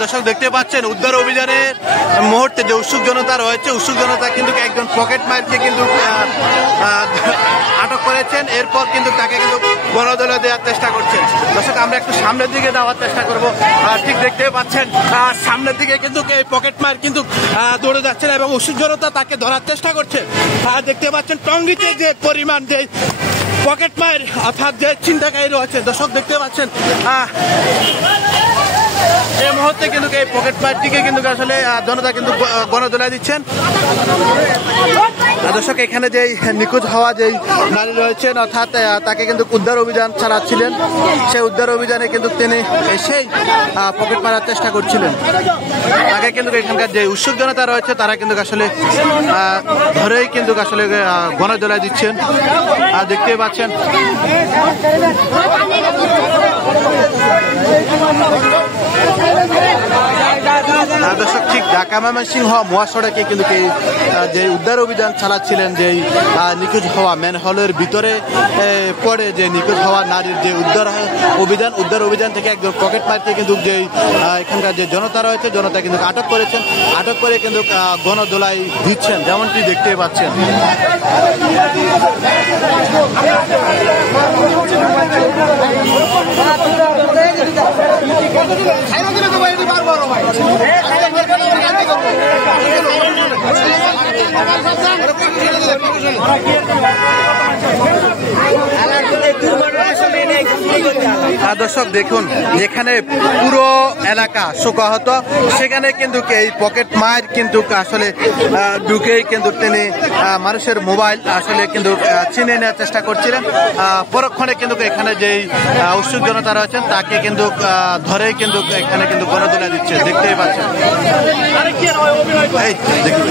দর্শক দেখতে পাচ্ছেন উদ্ধার অভিযানের মুহূর্তে যে উৎসুক জনতা রয়েছে, উৎসুক জনতা কিন্তু একজন পকেট মারকে কিন্তু আটক করেছেন। এরপর কিন্তু তাকে কিন্তু গণদলে দেওয়ার চেষ্টা করছেন। দর্শক আমরা একটু সামনের দিকে যাওয়ার চেষ্টা করবো। ঠিক দেখতে পাচ্ছেন সামনের দিকে কিন্তু এই পকেট মার কিন্তু দৌড়ে যাচ্ছেন এবং উৎসুক জনতা তাকে ধরার চেষ্টা করছে। দেখতে পাচ্ছেন টঙ্গীতে যে পরিমাণ যে পকেট মার অর্থাৎ যে ছিনতাইকারী রয়েছে, দর্শক দেখতে পাচ্ছেন এই মুহূর্তে কিন্তু এই পকেট মারটিকে কিন্তু আসলে জনতা কিন্তু গণদোলায় দিচ্ছেন। দর্শক এখানে যে নিখোঁজ হওয়া যেই নারী রয়েছেন অর্থাৎ তাকে কিন্তু উদ্ধার অভিযান চালাচ্ছিলেন, সেই উদ্ধার অভিযানে কিন্তু তিনি সেই পকেট মারার চেষ্টা করছিলেন। তাকে কিন্তু এখানকার যে উৎসুক জনতা রয়েছে তারা কিন্তু আসলে ধরেই কিন্তু আসলে গণদোলায় দিচ্ছেন। দেখতে পাচ্ছেন দর্শক ঠিক ঢাকা ময়মনসিংহ মহাসড়কে কিন্তু যে উদ্ধার অভিযান চালাচ্ছিলেন, যেই নিখোঁজ হওয়া ম্যানহোলের ভিতরে পড়ে যে নিখোঁজ হওয়া নারীর যে উদ্ধার অভিযান থেকে একজন পকেট মারকে কিন্তু যেই এখানকার যে জনতা রয়েছে জনতা কিন্তু আটক করেছেন। আটক করে কিন্তু গণদোলায় দিচ্ছেন, যেমনটি দেখতে পাচ্ছেন। দর্শক দেখুন এখানে পুরো এলাকা শোকাহত, সেখানে কিন্তু এই পকেট মার কিন্তু আসলে ঢুকেই কিন্তু তিনি মানুষের মোবাইল আসলে কিন্তু ছিনিয়ে নেওয়ার চেষ্টা করছিলেন। পরক্ষণে কিন্তু এখানে যেই উৎসুক জনতা রয়েছেন তাকে কিন্তু ধরেই কিন্তু এখানে কিন্তু গণদোলা দিচ্ছে, দেখতেই পাচ্ছেন। এই দেখুন